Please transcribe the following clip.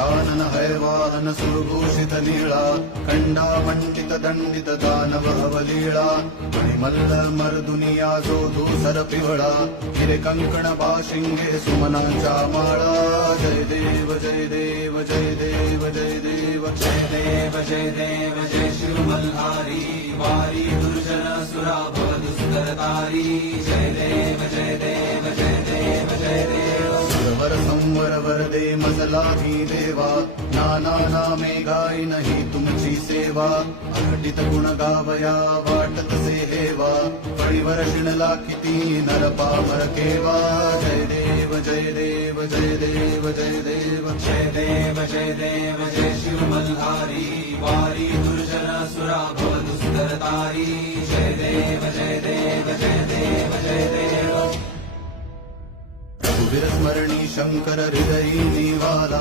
गजानन हैवाहन सुरभूषित लीळा खंडा मंडित दंडित दानव अवलीळा मणिमल्ल मर्दुनिया जो धूसर पिवळा हिरे कंकण बाशिंगे सुमनांच्या माळा जय देव जय देव जय देव जय देव जय देव जय देव जय शिव मल्हारी वारी दुर्जन सुरा भव दुष्करतारी जय देव जय देव जय देव जय देव सुरवर संवर वरदे मजला भी देवा नाना नामे गाई नहीं तुमची सेवा अघटित गुण गावया वाटत से हेवा परिवर शिणला किती नर पामर केवा जय देव जय देव जय देव जय देव जय देव जय देव जय शिव मल्हारी वारी दुर्जन सुरा भव दुष्करतारी जय देव जय देव जय देव जय देव रघुवीर स्मरणी शंकर हृदयी निवाला